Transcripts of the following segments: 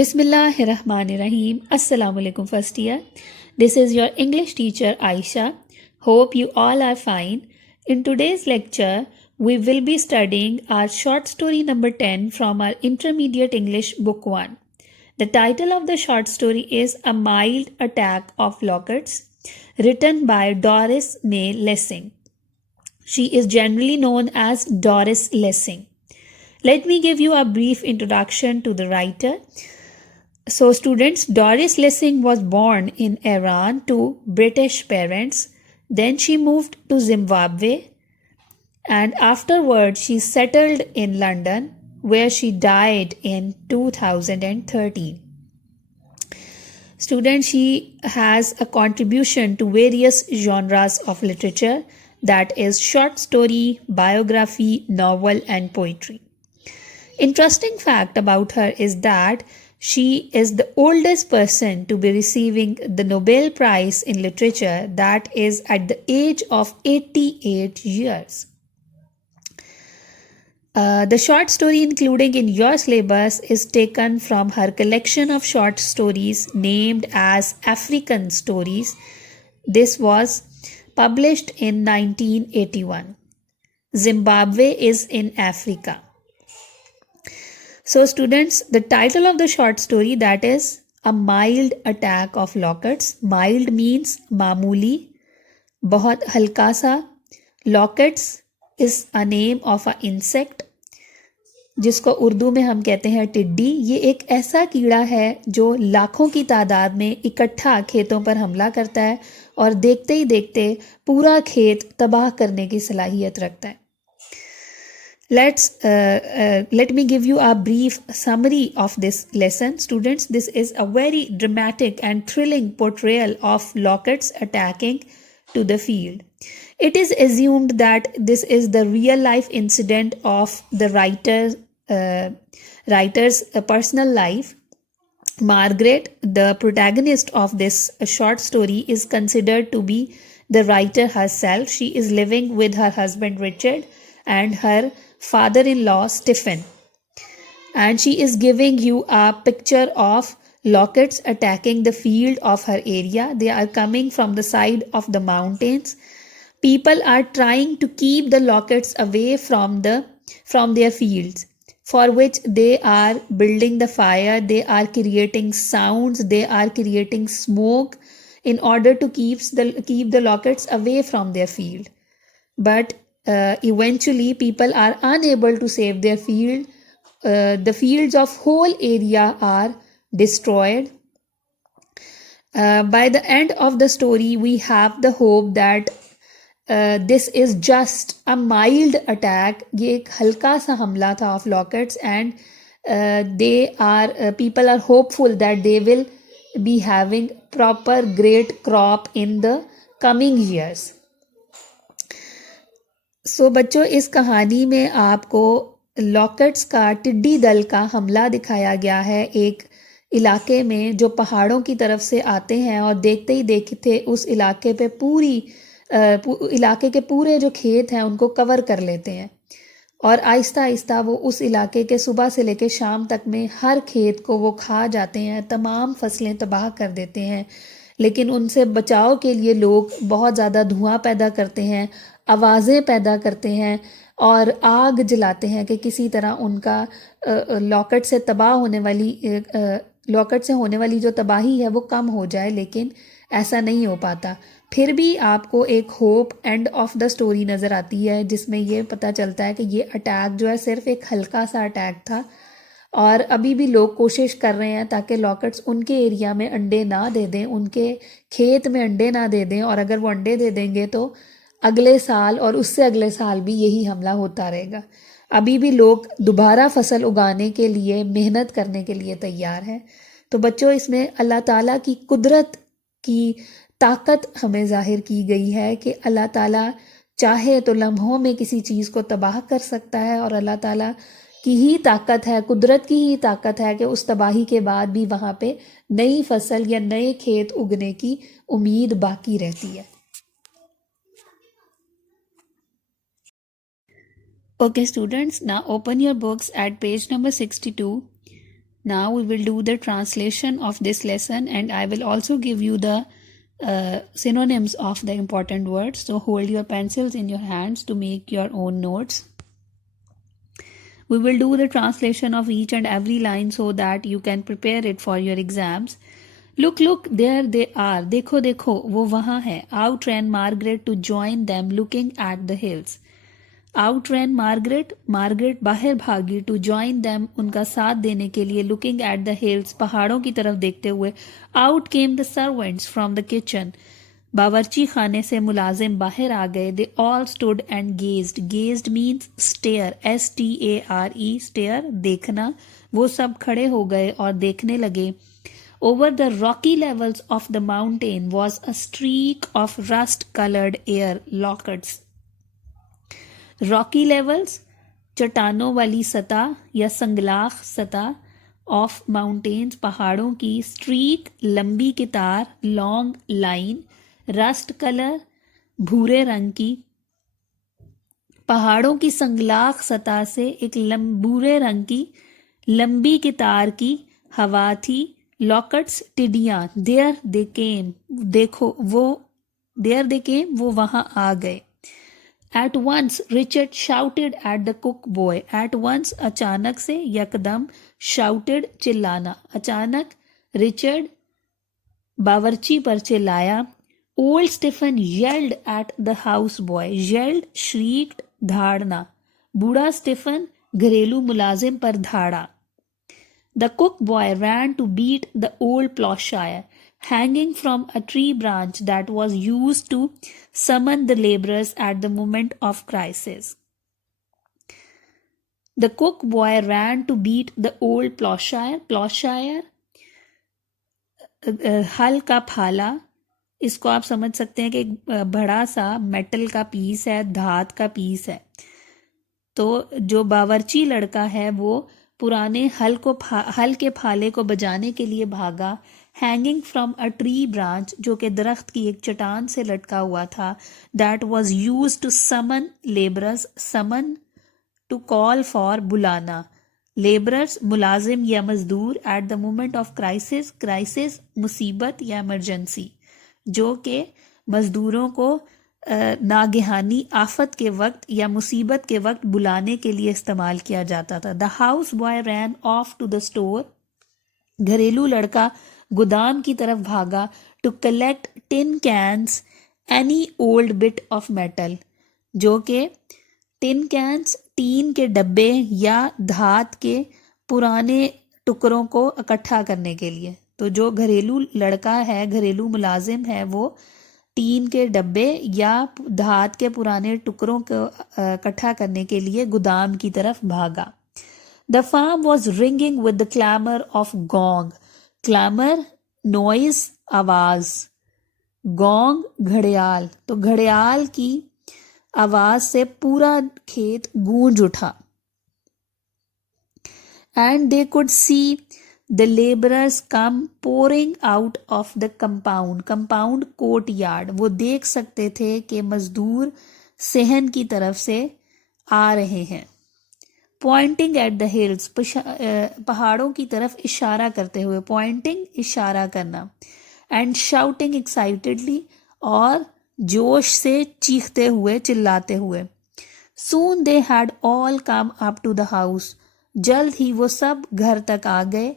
Bismillahirrahmanirrahim. Assalamu alaikum first year. This is your English teacher Aisha. Hope you all are fine. In today's lecture, we will be studying our short story number 10 from our Intermediate English Book 1. The title of the short story is A Mild Attack of Lockets, written by Doris May Lessing. She is generally known as Doris Lessing. Let me give you a brief introduction to the writer. So, students, Doris Lessing was born in Iran to British parents. Then she moved to Zimbabwe, and afterwards she settled in London, where she died in 2013. Students, she has a contribution to various genres of literature, that is short story, biography, novel, and poetry. Interesting fact about her is that she is the oldest person to be receiving the Nobel Prize in Literature, that is at the age of 88 years. The short story including in your syllabus is taken from her collection of short stories named as African Stories. This was published in 1981. Zimbabwe is in Africa. So students, the title of the short story, that is A Mild Attack of Lockets. Mild means मामूली, बहुत हल्का सा. Lockets is a name of a insect, जिसको उर्दू में हम कहते हैं टिड्डी. ये एक ऐसा कीड़ा है जो लाखों की तादाद में इकट्ठा खेतों पर हमला करता है और देखते ही देखते पूरा खेत तबाह करने की सलाहियत रखता है. Let me give you a brief summary of this lesson. Students, this is a very dramatic and thrilling portrayal of lockets attacking to the field. It is assumed that this is the real life incident of the writer's personal life. Margaret, the protagonist of this short story, is considered to be the writer herself. She is living with her husband Richard and her father-in-law Stephen, and she is giving you a picture of lockets attacking the field of her area. They are coming from the side of the mountains. People are trying to keep the lockets away from their fields, for which they are building the fire, they are creating sounds, they are creating smoke in order to keep the lockets away from their field. But eventually people are unable to save their field. The fields of whole area are destroyed. By the end of the story, we have the hope that this is just a mild attack. ये एक हल्का सा हमला था of lockets, and people are hopeful that they will be having proper great crop in the coming years. सो बच्चों, इस कहानी में आपको लॉकेट्स का टिड्डी दल का हमला दिखाया गया है एक इलाके में जो पहाड़ों की तरफ से आते हैं और देखते ही देखते उस इलाके पे इलाके के पूरे जो खेत हैं उनको कवर कर लेते हैं और आहिस्ता आहिस्ता वो उस इलाके के सुबह से लेकर शाम तक में हर खेत को वो खा जाते हैं, तमाम फसलें तबाह कर देते हैं. लेकिन उनसे बचाव के लिए लोग बहुत ज़्यादा धुआं पैदा करते हैं, आवाज़ें पैदा करते हैं और आग जलाते हैं कि किसी तरह उनका लॉकेट से होने वाली जो तबाही है वो कम हो जाए. लेकिन ऐसा नहीं हो पाता. फिर भी आपको एक hope end of the story नज़र आती है, जिसमें ये पता चलता है कि ये अटैक जो है सिर्फ एक हल्का सा अटैक था और अभी भी लोग कोशिश कर रहे हैं ताकि लॉकेट्स उनके एरिया में अंडे ना दे दें, उनके खेत में अंडे ना दे दें. और अगर वो अंडे दे देंगे तो अगले साल और उससे अगले साल भी यही हमला होता रहेगा. अभी भी लोग दोबारा फसल उगाने के लिए मेहनत करने के लिए तैयार हैं. तो बच्चों, इसमें अल्लाह ताला की कुदरत की ताकत हमें ज़ाहिर की गई है कि अल्लाह ताला चाहे तो लम्हों में किसी चीज़ को तबाह कर सकता है और अल्लाह ताला की ही ताकत है, कुदरत की ही ताकत है कि उस तबाही के बाद भी वहाँ पे नई फसल या नए खेत उगने की उम्मीद बाकी रहती है. Okay students, now open your books at page number 62 Now we will do the translation of this lesson, and I will also give you the synonyms of the important words. So hold your pencils in your hands to make your own notes. We will do the translation of each and every line so that you can prepare it for your exams. Look, look, there they are. देखो देखो वो वहाँ है. Out ran Margaret to join them, looking at the hills. Out ran Margaret. Margaret बाहर भागी to join them, उनका साथ देने के लिए, looking at the hills, पहाड़ों की तरफ देखते हुए. Out came the servants from the kitchen. बावर्ची खाने से मुलाजिम बाहर आ गए. They all stood and gazed. Gazed means stare. STARE, stare, देखना. वो सब खड़े हो गए और देखने लगे. Over the rocky levels of the mountain was a streak of rust-colored air lockets. Rocky levels, चट्टानों वाली सतह या संगलाख सतह of mountains, पहाड़ों की. streak, लंबी कितार, long line. rust color, भूरे रंग की. पहाड़ों की संगलाख सतह से एक भूरे रंग की लंबी कितार की हवा थी. लॉकेट्स, टिडियां. देयर दे केम, देखो वो, देयर दे केम, वो वहां आ गए. At once Richard shouted at the cook boy. At once अचानक से, यकदम. शाउटेड, चिल्लाना. अचानक. रिचर्ड बावर्ची पर चिल्लाया. Old Stephen yelled at the house boy. Yelled, shrieked, धाड़ना. बूढ़ा स्टीफन घरेलू मुलाजिम पर धाड़ा. The cook boy ran to beat the old plowshare, hanging from a tree branch that was used to summon the laborers at the moment of crisis. The cook boy ran to beat the old plowshare. Plowshare, हल का फाला. इसको आप समझ सकते हैं कि एक बड़ा सा मेटल का पीस है, धात का पीस है. तो जो बावर्ची लड़का है वो पुराने हल के फाले को बजाने के लिए भागा. Hanging from a tree branch, जो कि दरख्त की एक चट्टान से लटका हुआ था. That was used to summon labourers. Summon, to call for, बुलाना. लेबरर्स, मुलाजिम या मजदूर. At the moment of crisis. Crisis, मुसीबत या इमरजेंसी, जो कि मजदूरों को नागहानी आफत के वक्त या मुसीबत के वक्त बुलाने के लिए इस्तेमाल किया जाता था. The house boy ran off to the store. घरेलू लड़का गोदाम की तरफ भागा. To collect tin cans, any old bit of metal, जो कि टिन कैंस, टीन के डब्बे या धात के पुराने टुकड़ों को इकट्ठा करने के लिए. तो जो घरेलू लड़का है, घरेलू मुलाजिम है, वो टीन के डब्बे या धात के पुराने टुकड़ों को इकट्ठा करने के लिए गोदाम की तरफ भागा. The farm was ringing with the clamour of gong. Clamour, noise, आवाज. गोंग, घड़ियाल. तो घड़ियाल की आवाज से पूरा खेत गूंज उठा. And they could see the laborers come pouring out of the compound. compound, courtyard. वो देख सकते थे कि मजदूर सहन की तरफ से आ रहे हैं. pointing at the hills, पहाड़ों की तरफ इशारा करते हुए. pointing, इशारा करना. and shouting excitedly, और जोश से चीखते हुए, चिल्लाते हुए. soon they had all come up to the house. जल्द ही वो सब घर तक आ गए.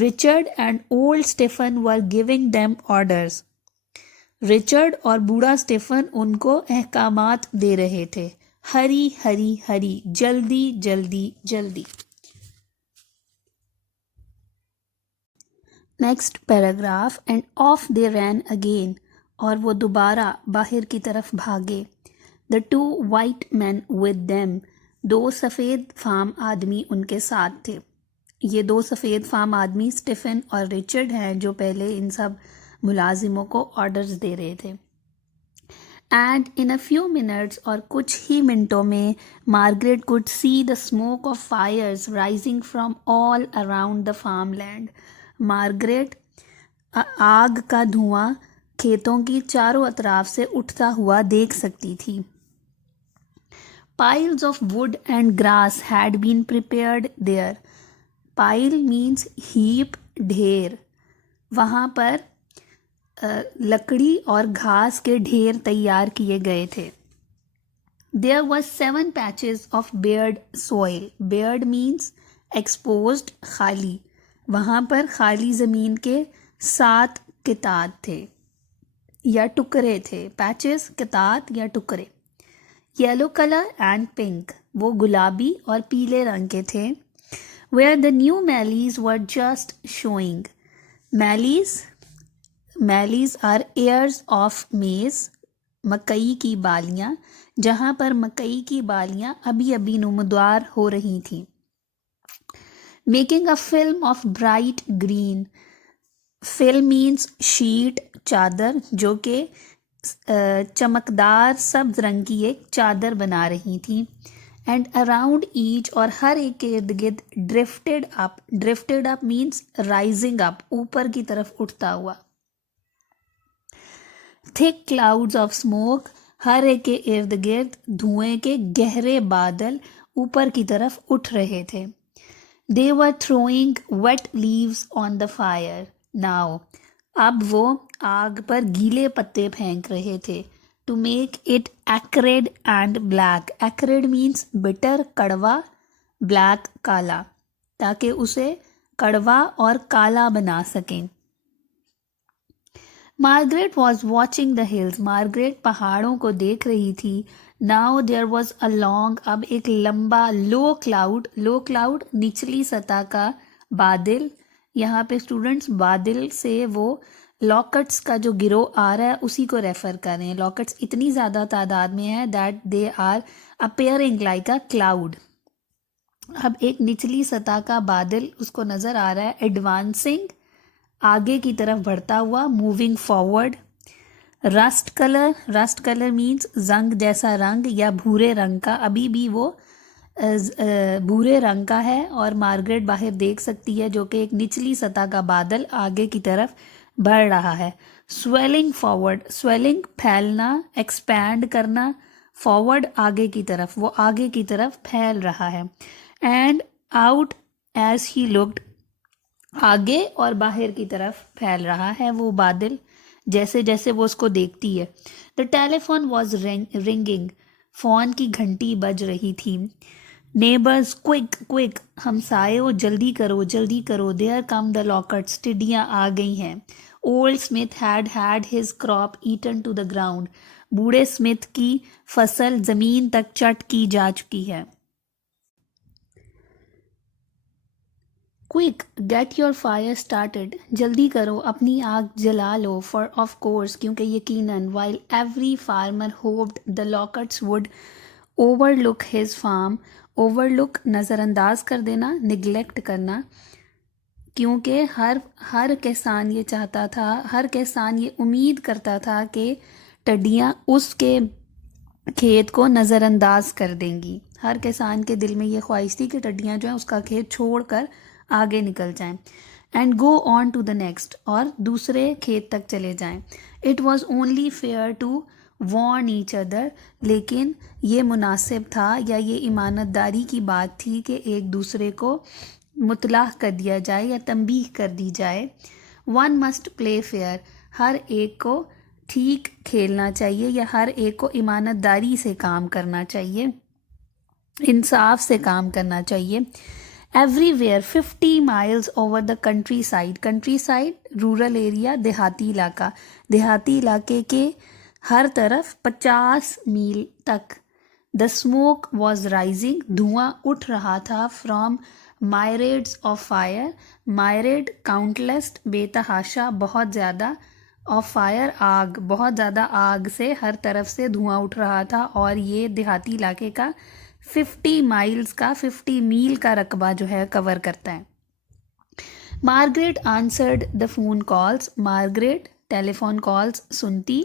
Richard and old Stephen were giving them orders. Richard और बूढ़ा स्टेफन उनको अहकामात दे रहे थे. हरी हरी हरी, जल्दी जल्दी जल्दी. Next paragraph. And off they ran again, और वो दोबारा बाहर की तरफ भागे. The two white man with them, दो सफ़ेद फार्म आदमी उनके साथ थे. ये दो सफ़ेद फार्म आदमी स्टीफन और रिचर्ड हैं, जो पहले इन सब मुलाजिमों को ऑर्डर्स दे रहे थे. And in a few minutes, और कुछ ही मिनटों में, Margaret could see the smoke of fires rising from all around the farm land. Margaret आग का धुआं खेतों की चारों अतराफ से उठता हुआ देख सकती थी. Piles of wood and grass had been prepared there. Pile means heap, ढेर। वहाँ पर लकड़ी और घास के ढेर तैयार किए गए थे। There was 7 patches of bared soil. Bared means exposed, खाली। वहाँ पर खाली ज़मीन के 7 किताब थे या टुकड़े थे। पैचेस किताब या टुकड़े। येलो कलर एंड पिंक, वो गुलाबी और पीले रंग के थे। Where the new mallees were just showing. Mallees are ears of maize, मकई की बालियाँ, जहाँ पर मकई की बालियाँ अभी अभी नुमदार हो रही थीं। Making a film of bright green. Film means sheet, चादर, जो कि चमकदार सब्ज रंग की एक चादर बना रही थी। एंड अराउंड ईच, और हर एक के इर्द गिर्द drifted up means rising up, ऊपर की तरफ उठता हुआ। थिक क्लाउड्स ऑफ स्मोक, हर एक के इर्द गिर्द धुएं के गहरे बादल ऊपर की तरफ उठ रहे थे। They were throwing wet leaves on the fire now, अब वो आग पर गीले पत्ते फेंक रहे थे। To make it acrid and black, acrid means bitter, कड़वा, ब्लैक, काला, ताकि उसे कड़वा और काला बना सकें। Margaret was watching the hills, Margaret पहाड़ों को देख रही थी। Now there was a long, अब एक लंबा, लो क्लाउड निचली सतह का बादल। यहाँ पे स्टूडेंट्स बादल से वो लॉकेट्स का जो गिरोह आ रहा है उसी को रेफर कर रहे हैं। लॉकेट्स इतनी ज़्यादा तादाद में है that they are appearing like a cloud. अब एक निचली सतह का बादल उसको नज़र आ रहा है, एडवांसिंग, आगे की तरफ बढ़ता हुआ, moving forward. Rust colour means जंग जैसा रंग या भूरे रंग का, अभी भी वो भूरे रंग का है और मार्गरेट बाहर देख सकती है, जो कि एक निचली सतह का बादल आगे की तरफ बढ़ रहा है। स्वेलिंग फॉरवर्ड, स्वेलिंग फैलना, एक्सपैंड करना, फॉरवर्ड आगे की तरफ, वो आगे की तरफ फैल रहा है। And out as he looked, आगे और बाहर की तरफ फैल रहा है वो बादल जैसे जैसे वो उसको देखती है। The telephone was ringing, phone की घंटी बज रही थी। नेबर्स क्विक, हमसायों जल्दी करो, देयर कम द लॉकेट्स, टिड्डियाँ आ गई हैं। Old Smith had his crop eaten to the ground, बूढ़े स्मिथ की फसल ज़मीन तक चट की जा चुकी है। Quick get your fire started, जल्दी करो अपनी आग जला लो। फॉर ऑफ कोर्स, क्योंकि यकीनन। While every farmer hoped the locusts would overlook his farm, overlook नज़रअंदाज कर देना, निगलेक्ट करना, क्योंकि हर किसान ये चाहता था, हर किसान ये उम्मीद करता था कि टिड्डियाँ उसके खेत को नज़रअंदाज कर देंगी। हर किसान के दिल में ये ख्वाहिश थी कि टिड्डियाँ जो है उसका खेत छोड़कर आगे निकल जाएं। And go on to the next, और दूसरे खेत तक चले जाएं। It was only fair to warn each other, लेकिन ये मुनासिब था या ये ईमानतदारी की बात थी कि एक दूसरे को मुतलाह कर दिया जाए या तंबीह कर दी जाए। वन मस्ट प्ले फेयर, हर एक को ठीक खेलना चाहिए या हर एक को ईमानतदारी से काम करना चाहिए, इंसाफ से काम करना चाहिए। Everywhere 50 miles over the country side rural area, देहाती इलाका, देहाती इलाके के हर तरफ 50 मील तक। द स्मोक वॉज राइजिंग, धुआं उठ रहा था। फ्रॉम मायरेड्स ऑफ फायर, मायरेड काउंटलेस, बेतहाशा, बहुत ज़्यादा, ऑफ फायर आग, बहुत ज़्यादा आग से हर तरफ से धुआं उठ रहा था। और ये देहाती इलाके का 50 माइल्स का 50 मील का रकबा जो है कवर करता है। Margaret answered the phone calls, Margaret telephone calls सुनती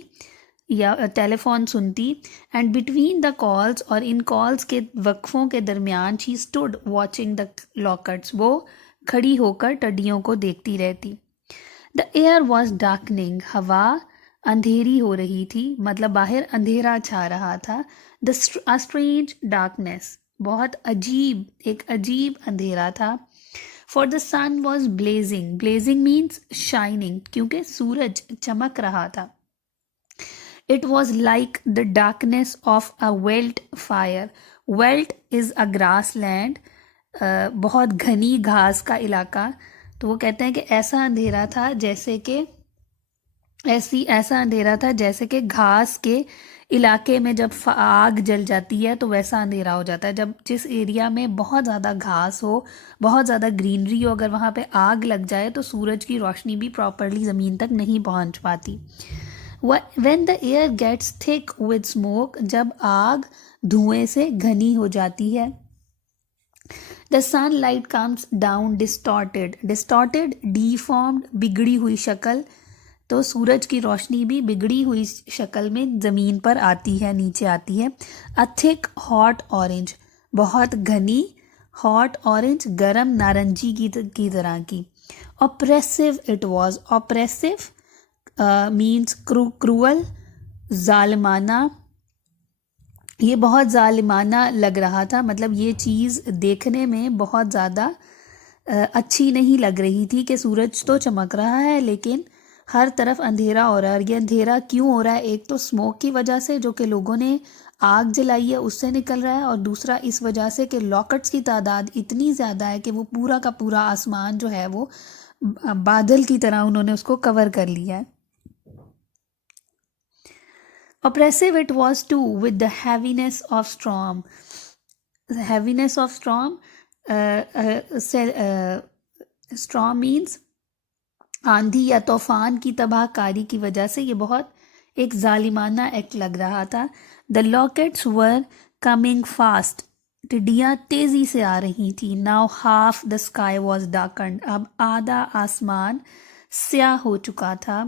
या टेलीफोन सुनती। एंड बिटवीन द कॉल्स, और इन कॉल्स के वक्फों के दरमियान, she stood watching the lockets, वो खड़ी होकर टिड्डियों को देखती रहती। द एयर वॉज डार्कनिंग, हवा अंधेरी हो रही थी, मतलब बाहर अंधेरा छा रहा था। द स्ट्रेंज डार्कनेस, बहुत अजीब, एक अजीब अंधेरा था। For the sun was blazing, blazing means shining, क्योंकि सूरज चमक रहा था. It was like the darkness of a veld fire. Veld is a grass land, बहुत घनी घास का इलाका. तो वो कहते हैं कि ऐसा अंधेरा था जैसे कि ऐसा अंधेरा था जैसे कि घास के इलाके में जब आग जल जाती है तो वैसा अंधेरा हो जाता है. जब जिस एरिया में बहुत ज़्यादा घास हो, बहुत ज़्यादा ग्रीनरी हो, अगर वहाँ पे आग लग जाए तो सूरज की रोशनी भी प्रॉपरली ज़मीन तक नहीं पहुँच पाती. When the air gets thick with smoke, जब आग धुएं से घनी हो जाती है. The sunlight comes down distorted, distorted deformed, बिगड़ी हुई शक्ल. तो सूरज की रोशनी भी बिगड़ी हुई शक्ल में ज़मीन पर आती है, नीचे आती है. अ थिक हॉट ऑरेंज, बहुत घनी, हॉट ऑरेंज, गरम नारंगी की तरह की. Oppressive it was, oppressive means cruel, जालिमाना. ये बहुत जालिमाना लग रहा था, मतलब ये चीज़ देखने में बहुत ज़्यादा अच्छी नहीं लग रही थी कि सूरज तो चमक रहा है लेकिन हर तरफ अंधेरा हो रहा है. और ये अंधेरा क्यों हो रहा है? एक तो स्मोक की वजह से जो कि लोगों ने आग जलाई है उससे निकल रहा है, और दूसरा इस वजह से कि लॉकेट्स की तादाद इतनी ज़्यादा है कि वो पूरा का पूरा आसमान जो है वो बादल की तरह उन्होंने उसको कवर कर लिया है. Oppressive it was too with the heaviness of storm. The heaviness of storm, storm means आंधी या तूफान की तबाहकारी की वजह से ये बहुत एक जालिमाना एक्ट लग रहा था. The locusts were coming fast, टिड्डियाँ तेज़ी से आ रही थी. Now half the sky was darkened, अब आधा आसमान स्याह हो चुका था.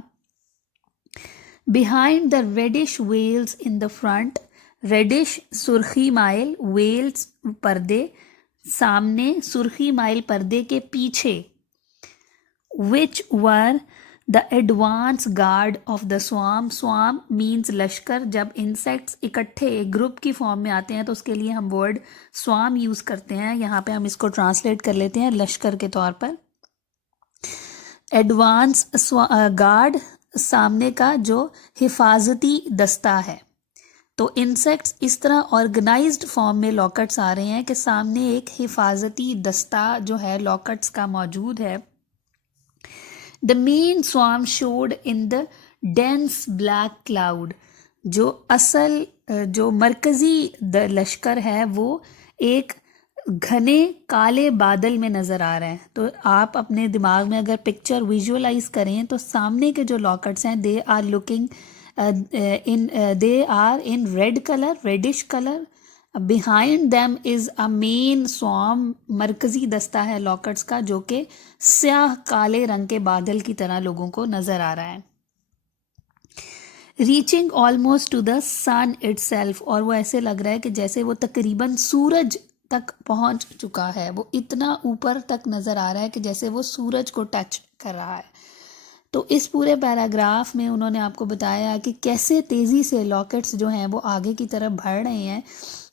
Behind the reddish veils in the front, reddish सुर्खी माइल, veils पर्दे, सामने सुर्खी माइल पर्दे के पीछे. Which were the advance guard of the swarm. Swarm means लश्कर. जब इंसेक्ट्स इकट्ठे एक ग्रुप की फॉर्म में आते हैं तो उसके लिए हम वर्ड स्वाम यूज़ करते हैं. यहाँ पे हम इसको ट्रांसलेट कर लेते हैं लश्कर के तौर पर. एडवांस गार्ड, सामने का जो हिफाजती दस्ता है. तो इंसेक्ट्स इस तरह ऑर्गेनाइज्ड फॉर्म में लॉकेट्स आ रहे हैं कि सामने एक हिफाजती दस्ता जो है लॉकेट्स का मौजूद है. The main swarm showed in the dense black cloud, जो असल जो मरकज़ी लश्कर है वो एक घने काले बादल में नज़र आ रहे हैं. तो आप अपने दिमाग में अगर पिक्चर विजुअलाइज करें तो सामने के जो लॉकेट्स हैं they are looking they are in red colour, reddish colour. Behind them is a main swarm, मरकज़ी दस्ता है लॉकेट्स का जो कि स्याह काले रंग के बादल की तरह लोगों को नज़र आ रहा है. Reaching almost to the sun itself, और वो ऐसे लग रहा है कि जैसे वो तकरीबन सूरज तक पहुंच चुका है. वो इतना ऊपर तक नज़र आ रहा है कि जैसे वो सूरज को टच कर रहा है. तो इस पूरे पैराग्राफ में उन्होंने आपको बताया कि कैसे तेज़ी से लॉकेट्स जो हैं वो आगे की तरफ बढ़ रहे हैं,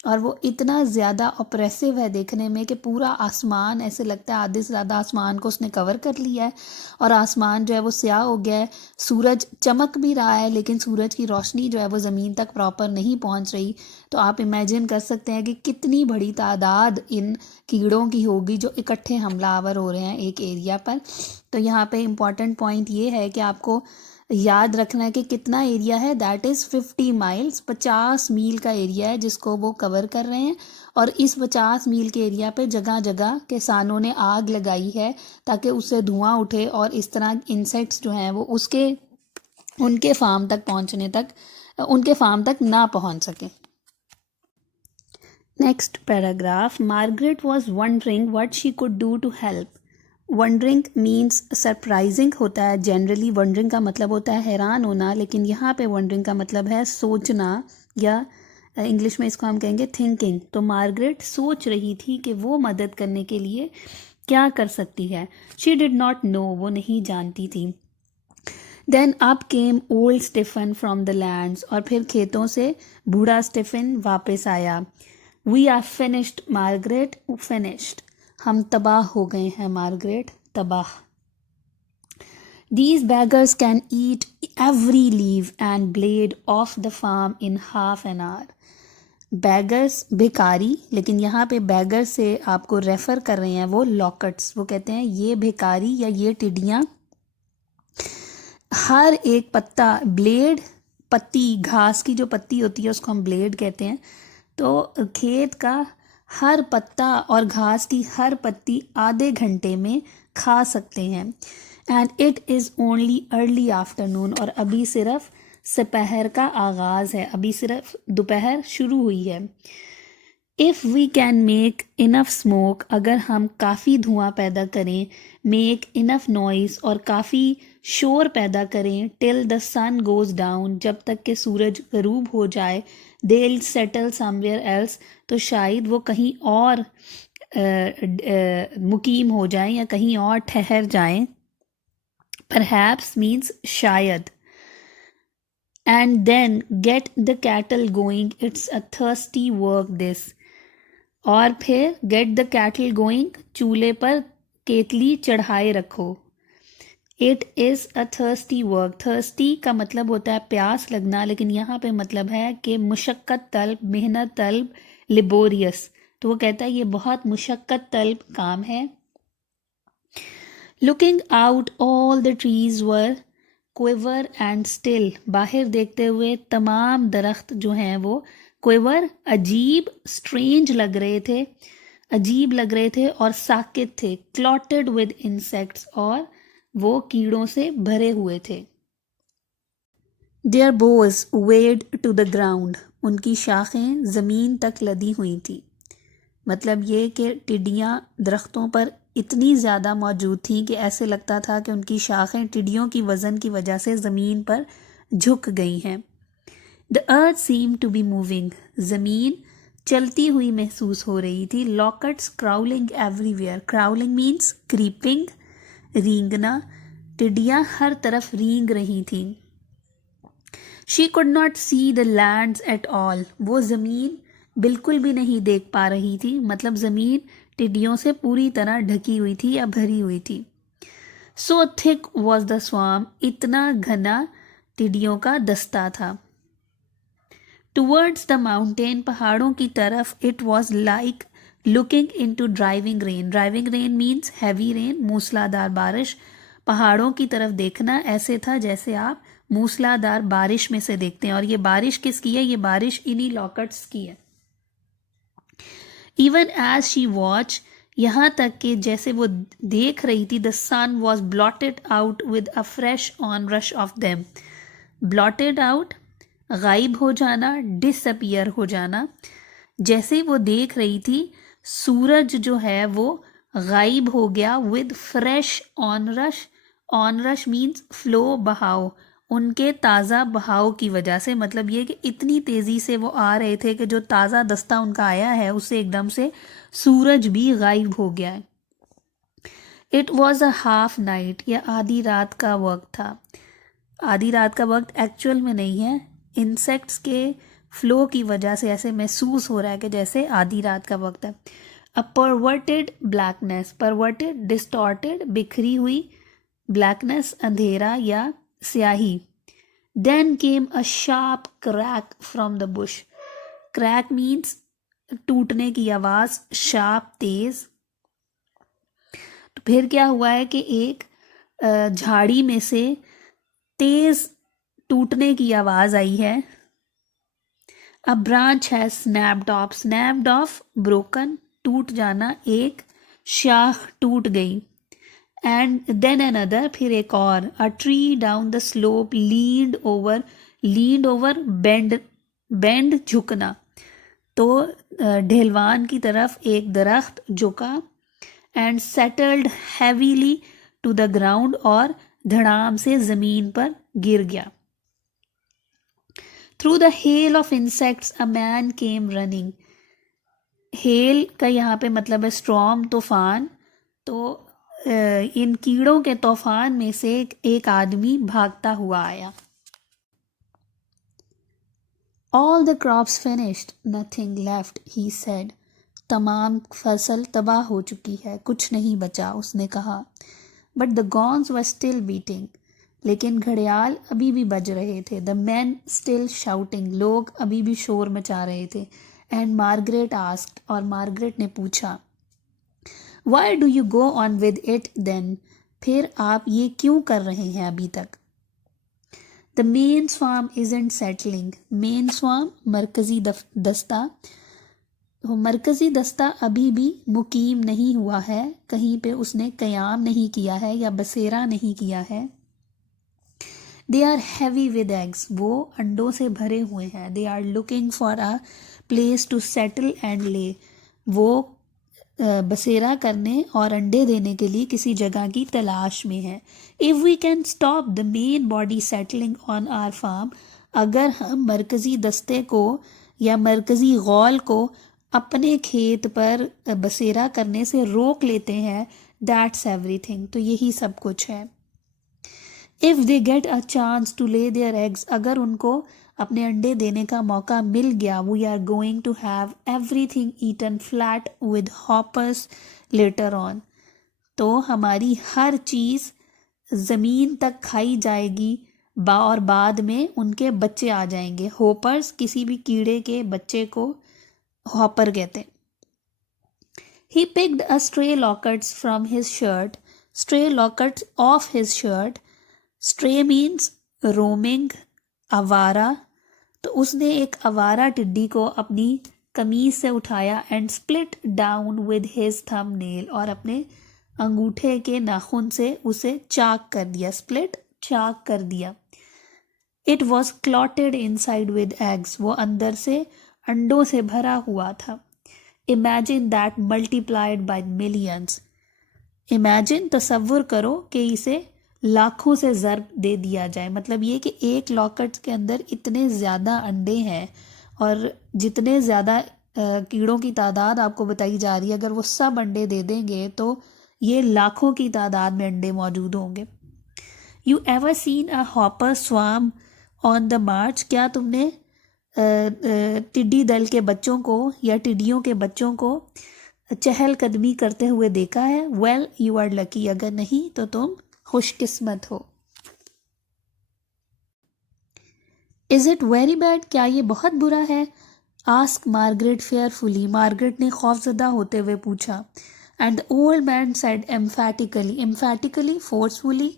और वो इतना ज़्यादा ऑप्रेसिव है देखने में कि पूरा आसमान ऐसे लगता है आधे से ज़्यादा आसमान को उसने कवर कर लिया है, और आसमान जो है वो स्याह हो गया है. सूरज चमक भी रहा है लेकिन सूरज की रोशनी जो है वो ज़मीन तक प्रॉपर नहीं पहुंच रही. तो आप इमेजिन कर सकते हैं कि कितनी बड़ी तादाद इन कीड़ों की होगी जो इकट्ठे हमलावर हो रहे हैं एक एरिया पर. तो यहाँ पे इम्पॉर्टेंट पॉइंट ये है कि आपको याद रखना है कि कितना एरिया है. दैट इज़ 50 माइल्स, 50 मील का एरिया है जिसको वो कवर कर रहे हैं. और इस 50 मील के एरिया पे जगह जगह किसानों ने आग लगाई है ताकि उससे धुआं उठे और इस तरह इंसेक्ट्स जो हैं वो उनके फार्म तक ना पहुंच सके. Next paragraph. Margaret was wondering what she could do to help. Wondering means surprising होता है. जनरली वंडरिंग का मतलब होता है हैरान होना, लेकिन यहाँ पे वंडरिंग का मतलब है सोचना, या इंग्लिश में इसको हम कहेंगे थिंकिंग. तो मार्गरेट सोच रही थी कि वो मदद करने के लिए क्या कर सकती है. शी डिड नॉट नो, वो नहीं जानती थी. Then up came old Stephen from the lands, और फिर खेतों से बूढ़ा स्टीफन वापस आया. We are finished Margaret, finished. हम तबाह हो गए हैं मार्गरेट, तबाह। These beggars can eat every leaf and blade off the farm in half an hour. Beggars भिखारी, लेकिन यहाँ पे beggars से आपको रेफर कर रहे हैं वो लॉकट्स। वो कहते हैं ये भिखारी या ये टिड्डियाँ हर एक पत्ता, ब्लेड, पत्ती, घास की जो पत्ती होती है उसको हम ब्लेड कहते हैं, तो खेत का हर पत्ता और घास की हर पत्ती आधे घंटे में खा सकते हैं। And it is only early afternoon, और अभी सिर्फ दोपहर का आगाज़ है, अभी सिर्फ दोपहर शुरू हुई है। If we can make enough smoke, अगर हम काफ़ी धुआं पैदा करें, मेक इनफ नॉइस, और काफ़ी शोर पैदा करें, till the sun goes down, जब तक कि सूरज गरूब हो जाए, they will settle somewhere else, तो शायद वो कहीं और मुकीम हो जाएं या कहीं और ठहर जाएं। परहैप्स मीन्स शायद। And then get the cattle going, it's a thirsty work this, और फिर गेट द कैटल गोइंग, चूल्हे पर केतली चढ़ाए रखो। It is a thirsty work, thirsty का मतलब होता है प्यास लगना, लेकिन यहाँ पे मतलब है कि मुशक्क़त तलब, मेहनत तलब, लिबोरियस, तो वो कहता है ये बहुत मुशक्क़त तलब काम है। Looking out all the trees were quiver and still, बाहर देखते हुए तमाम दरख्त जो हैं वो क्विवर, अजीब, स्ट्रेंज लग रहे थे, अजीब लग रहे थे और साकित थे, क्लॉटेड विद इंसेक्ट्स, और वो कीड़ों से भरे हुए थे। Their boughs weighed to the ground, उनकी शाखें ज़मीन तक लदी हुई थी। मतलब ये कि टिड्डियाँ दरख्तों पर इतनी ज़्यादा मौजूद थीं कि ऐसे लगता था कि उनकी शाखें टिड्डियों की वज़न की वजह से ज़मीन पर झुक गई हैं। The earth seemed to be moving, ज़मीन चलती हुई महसूस हो रही थी। Locusts crawling everywhere, crawling means creeping, रींगना, टिड्डियाँ हर तरफ रींग रही थीं। She could not see the lands at all, वो ज़मीन बिल्कुल भी नहीं देख पा रही थी, मतलब ज़मीन टिड्डियों से पूरी तरह ढकी हुई थी या भरी हुई थी। सो थिक वॉज द स्वाम, इतना घना टिड्डियों का दस्ता था। टूवर्ड्स द माउंटेन, पहाड़ों की तरफ, it was like looking into driving rain, driving rain means heavy rain, मूसलाधार बारिश। पहाड़ों की तरफ देखना ऐसे था जैसे आप मूसलाधार बारिश में से देखते हैं, और ये बारिश किसकी है? ये बारिश इन्हीं लॉकट्स की है। इवन एज शी वॉच, यहाँ तक कि जैसे वो देख रही थी, the sun was blotted out with a fresh onrush of them. Blotted out, गायब हो जाना, डिसअपियर हो जाना। जैसे वो देख रही थी, सूरज जो है वो गायब हो गया, with fresh on rush means flow, बहाव, उनके ताज़ा बहाव की वजह से, मतलब ये कि इतनी तेज़ी से वो आ रहे थे कि जो ताज़ा दस्ता उनका आया है उससे एकदम से सूरज भी गायब हो गया है। It was a half night, यह आधी रात का वक्त था। आधी रात का वक्त एक्चुअल में नहीं है, इंसेक्ट्स के फ्लो की वजह से ऐसे महसूस हो रहा है कि जैसे आधी रात का वक्त है। A perverted blackness, perverted distorted, बिखरी हुई, ब्लैकनेस अंधेरा या स्याही। Then came a sharp crack from the bush, crack means टूटने की आवाज़, शार्प तेज। तो फिर क्या हुआ है कि एक झाड़ी में से तेज टूटने की आवाज़ आई है। अ ब्रांच है snapped of, snapped of broken, टूट जाना, एक शाख टूट गई। एंड देन अनदर, फिर एक और। A tree down the slope leaned over, leaned over bend, bend झुकना, तो ढेलवान की तरफ एक दरख्त झुका। And settled heavily to the ground, और धड़ाम से ज़मीन पर गिर गया। Through the hail of insects a man came running, hail का यहाँ पे मतलब है स्टॉर्म, तूफान, तो इन कीड़ों के तूफान में से एक आदमी भागता हुआ आया। All the crops finished, nothing left, he said. तमाम फसल तबाह हो चुकी है, कुछ नहीं बचा, उसने कहा। But the gones were still beating, लेकिन घड़ियाल अभी भी बज रहे थे। द मैन स्टिल शाउटिंग, लोग अभी भी शोर मचा रहे थे। एंड मार्गरेट आस्क्ड, और मार्गरेट ने पूछा, why do you go on with it then, फिर आप ये क्यों कर रहे हैं अभी तक? The main swarm isn't settling, main swarm मरकजी दस्ता, तो मरकजी दस्ता अभी भी मुकीम नहीं हुआ है, कहीं पे उसने क़याम नहीं किया है या बसेरा नहीं किया है। They are heavy with eggs, वो अंडों से भरे हुए हैं। They are looking for a place to settle and lay, वो बसेरा करने और अंडे देने के लिए किसी जगह की तलाश में है। If we can stop the main body settling on our farm, अगर हम मरकज़ी दस्ते को या मरकज़ी गौल को अपने खेत पर बसेरा करने से रोक लेते हैं, दैट्स एवरीथिंग, तो यही सब कुछ है। If they get a chance to lay their eggs, अगर उनको अपने अंडे देने का मौका मिल गया, we are going to have everything eaten flat with hoppers later on, तो हमारी हर चीज़ ज़मीन तक खाई जाएगी और बाद में उनके बच्चे आ जाएंगे। होपर्स, किसी भी कीड़े के बच्चे को हॉपर कहते हैं। He picked a stray lockets from his shirt, stray lockets off his shirt. Stray means roaming, आवारा, तो उसने एक आवारा टिड्डी को अपनी कमीज से उठाया and split down with his thumb nail, और अपने अंगूठे के नाखून से उसे चाक कर दिया, स्प्लिट चाक कर दिया। It was clotted inside with eggs, वो अंदर से अंडों से भरा हुआ था। Imagine that multiplied by millions, imagine तसव्वुर करो कि इसे लाखों से ज़र्ब दे दिया जाए, मतलब ये कि एक लॉकेट के अंदर इतने ज़्यादा अंडे हैं और जितने ज़्यादा कीड़ों की तादाद आपको बताई जा रही है, अगर वो सब अंडे दे देंगे तो ये लाखों की तादाद में अंडे मौजूद होंगे। You ever seen a hopper swarm on the march, क्या तुमने टिड्डी दल के बच्चों को या टिड्डियों के बच्चों को चहलकदमी करते हुए देखा है? वेल यू आर लकी, अगर नहीं तो तुम खुशकिस्मत हो। इज इट वेरी बैड, क्या ये बहुत बुरा है? आस्क मार्गरेट फेयरफुली, मार्गरेट ने खौफजदा होते हुए पूछा। And the old man said emphatically, emphatically forcefully,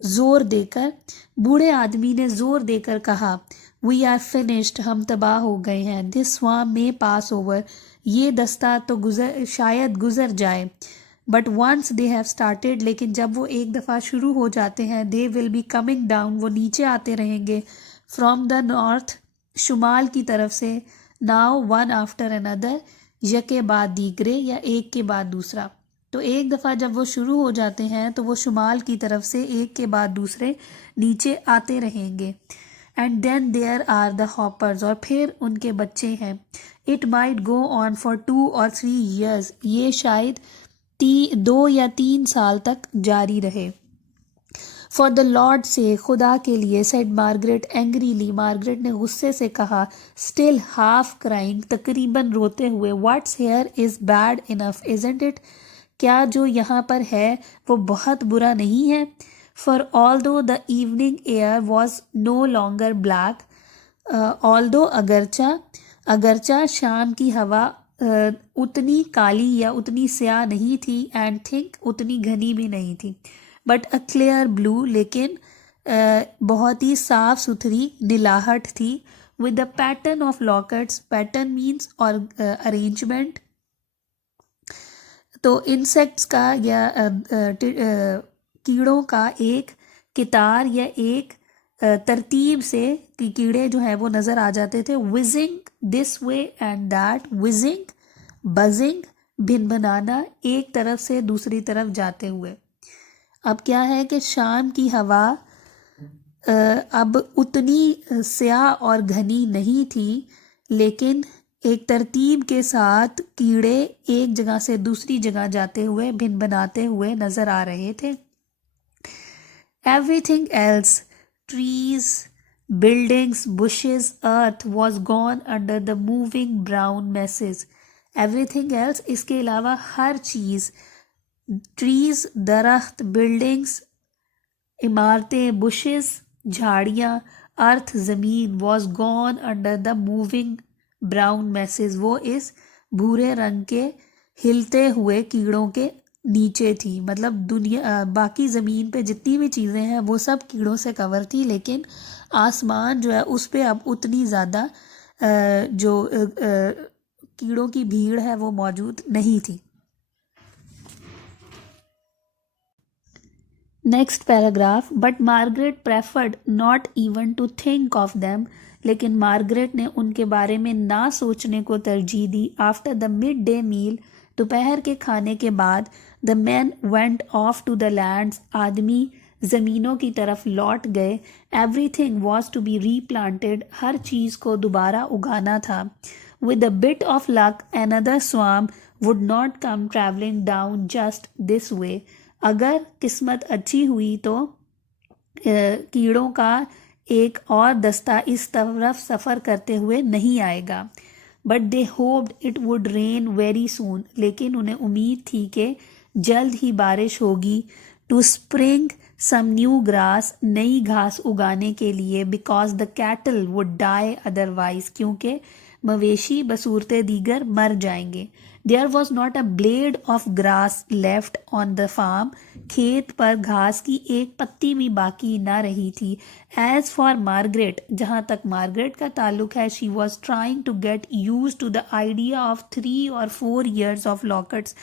जोर देकर, बूढ़े आदमी ने जोर देकर कहा, वी आर फिनिश्ड, हम तबाह हो गए हैं। दिस स्वाम में पास ओवर, ये दस्ता तो शायद गुजर जाए। But once they have started, लेकिन जब वो एक दफ़ा शुरू हो जाते हैं, they will be coming down, वो नीचे आते रहेंगे। फ्रॉम द नॉर्थ, शुमाल की तरफ से। नाउ वन आफ्टर अनदर, यके बाद दीगरे, या एक के बाद दूसरा। तो एक दफ़ा जब वो शुरू हो जाते हैं तो वो शुमाल की तरफ से एक के बाद दूसरे नीचे आते रहेंगे। And then there are the hoppers, और फिर उनके बच्चे हैं। It might go on for 2 or 3 years, ये शायद 2 या 3 साल तक जारी रहे। फॉर द लॉर्ड से, खुदा के लिए, सेड मार्गरेट एंग्रीली, मार्गरेट ने गुस्से से कहा। स्टिल हाफ क्राइंग, तकरीबन रोते हुए, what's here is bad enough isn't it, क्या जो यहाँ पर है वो बहुत बुरा नहीं है? For although the evening air was no longer black, although अगरचा शाम की हवा उतनी काली या उतनी स्याह नहीं थी, एंड थिंक उतनी घनी भी नहीं थी। बट अ क्लियर ब्लू, लेकिन बहुत ही साफ सुथरी नीलाहट थी। With the pattern of lockets, pattern means और अरेंजमेंट, तो इंसेक्ट्स का या कीड़ों का एक कितार या एक तरतीब से कीड़े जो है वो नज़र आ जाते थे। Wheezing this way and that, wheezing, buzzing, भिन बनाना, एक तरफ से दूसरी तरफ जाते हुए। अब क्या है कि शाम की हवा अब उतनी स्याह और घनी नहीं थी, लेकिन एक तरतीब के साथ कीड़े एक जगह से दूसरी जगह जाते हुए, भिन बनाते हुए नज़र आ रहे थे। Everything else, trees, buildings, bushes, earth was gone under the moving brown message, everything else, इसके अलावा हर चीज़, ट्रीज, दरख्त, बिल्डिंग्स, इमारतें, बुशेस, झाड़ियाँ, अर्थ, ज़मीन, was gone under the moving brown message, वो इस भूरे रंग के हिलते हुए कीड़ों के नीचे थी। मतलब दुनिया बाकी ज़मीन पे जितनी भी चीज़ें हैं वो सब कीड़ों से कवर थी, लेकिन आसमान जो है उस पे अब उतनी ज़्यादा जो कीड़ों की भीड़ है वो मौजूद नहीं थी। Next paragraph, but Margaret preferred not even to think of them, लेकिन मार्गरेट ने उनके बारे में ना सोचने को तरजीह दी। After the midday meal, दोपहर के खाने के बाद, the man went off to the lands, आदमी ज़मीनों की तरफ लौट गए। Everything was to be replanted, हर चीज़ को दोबारा उगाना था। With a bit of luck another swarm would not come traveling down just this way, अगर किस्मत अच्छी हुई तो कीड़ों का एक और दस्ता इस तरफ सफ़र करते हुए नहीं आएगा। But they hoped it would rain very soon, लेकिन उन्हें उम्मीद थी कि जल्द ही बारिश होगी। To spring some new grass, नई घास उगाने के लिए। Because the cattle would die otherwise, क्योंकि मवेशी बसूरत दीगर मर जाएंगे। There was not a blade of grass left on the farm, खेत पर घास की एक पत्ती भी बाकी ना रही थी। एज फॉर मार्गरेट, जहाँ तक मार्गरेट का ताल्लुक है, she was trying to get used to the idea of 3 or 4 years of locusts,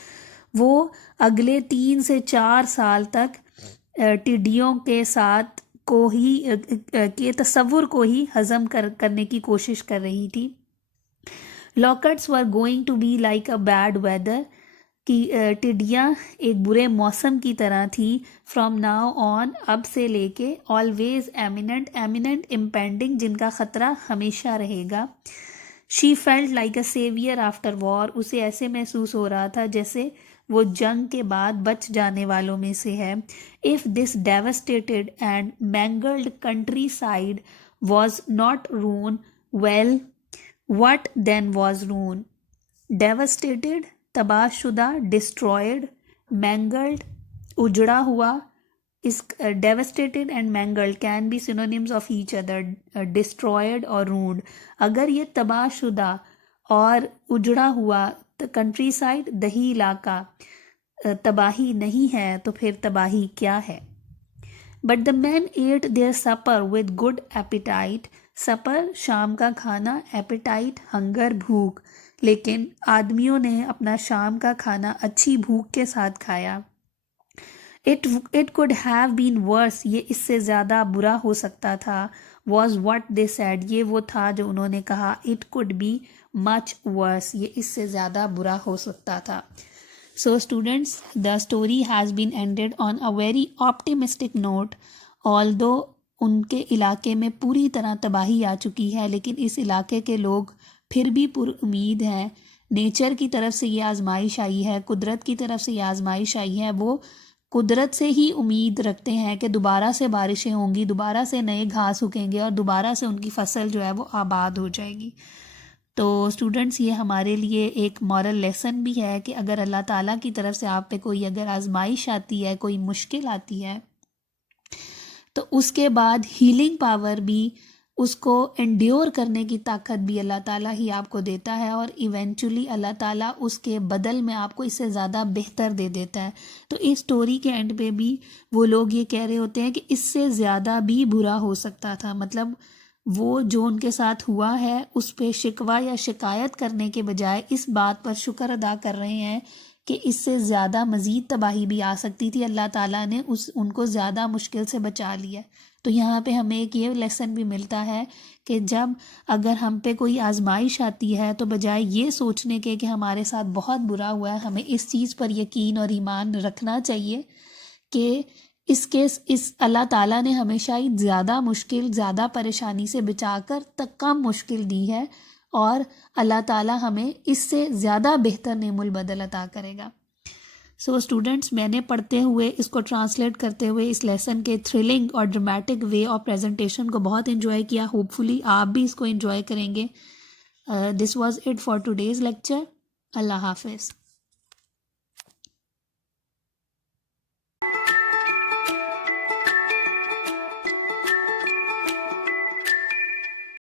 वो अगले 3 से 4 साल तक टिड्डियों के साथ को ही के तस्वुर को ही हजम करने की कोशिश कर रही थी। Locusts were going to be like a bad weather, कि टिड्डियाँ एक बुरे मौसम की तरह थी। फ्रॉम नाउ ऑन, अब से लेके, ऑलवेज एमिनेंट, एमिनेंट इम्पेंडिंग, जिनका ख़तरा हमेशा रहेगा। She felt like a saviour after war, उसे ऐसे महसूस हो रहा था जैसे वो जंग के बाद बच जाने वालों में से है। If this devastated and mangled country was not ruin, well what then was ruin? Devastated, तबाहशुदा, destroyed, mangled, उजड़ा हुआ। इस devastated and mangled can be synonyms of each other, destroyed और ruined। अगर ये तबाहशुदा और उजड़ा हुआ कंट्री साइड, दही इलाका तबाही नहीं है, तो फिर तबाही क्या है? But the man ate their supper with good appetite, supper शाम का खाना, एपिटाइट हंगर भूख, लेकिन आदमियों ने अपना शाम का खाना अच्छी भूख के साथ खाया। It could have been worse, ये इससे ज़्यादा बुरा हो सकता था। वॉज वट दे सैड, ये वो था जो उन्होंने कहा। It could be much worse, ये इससे ज़्यादा बुरा हो सकता था। So students, the story has been ended on a very optimistic note. Although उनके इलाके में पूरी तरह तबाही आ चुकी है, लेकिन इस इलाके के लोग फिर भी पुरुम्मीद हैं। नेचर की तरफ से ये आजमाइश आई है, कुदरत की तरफ से ये आजमाइश आई है। वो कुदरत से ही उम्मीद रखते हैं कि दोबारा से बारिशें होंगी, दोबारा से नए घास उगेंगे और दोबारा से उनकी फसल जो है वो आबाद हो जाएगी। तो स्टूडेंट्स, ये हमारे लिए एक मॉरल लेसन भी है कि अगर अल्लाह ताला की तरफ से आप पे कोई अगर आजमाइश आती है, कोई मुश्किल आती है, तो उसके बाद हीलिंग पावर भी, उसको एंड्योर करने की ताकत भी अल्लाह ताला ही आपको देता है, और इवेंचुअली अल्लाह ताला उसके बदल में आपको इससे ज़्यादा बेहतर दे देता है। तो इस स्टोरी के एंड पे भी वो लोग ये कह रहे होते हैं कि इससे ज़्यादा भी बुरा हो सकता था। मतलब वो जो उनके साथ हुआ है उस पे शिकवा या शिकायत करने के बजाय इस बात पर शुक्र अदा कर रहे हैं कि इससे ज़्यादा मज़ीद तबाही भी आ सकती थी, अल्लाह ताला ने उनको ज़्यादा मुश्किल से बचा लिया। तो यहाँ पे हमें एक ये लेसन भी मिलता है कि जब अगर हम पे कोई आजमाइश आती है, तो बजाय ये सोचने के कि हमारे साथ बहुत बुरा हुआ है, हमें इस चीज़ पर यकीन और ईमान रखना चाहिए कि इस अल्लाह ताला ने हमें शायद ज़्यादा मुश्किल, ज़्यादा परेशानी से बचाकर तक कम मुश्किल दी है, और अल्लाह ताला हमें इससे ज़्यादा बेहतर नेमुल बदल अता करेगा। सो स्टूडेंट्स, मैंने पढ़ते हुए, इसको ट्रांसलेट करते हुए इस लेसन के थ्रिलिंग और ड्रामेटिक वे ऑफ प्रेजेंटेशन को बहुत इन्जॉय किया। होपफुली आप भी इसको इन्जॉय करेंगे। This was it for today's lecture. अल्लाह हाफिज़।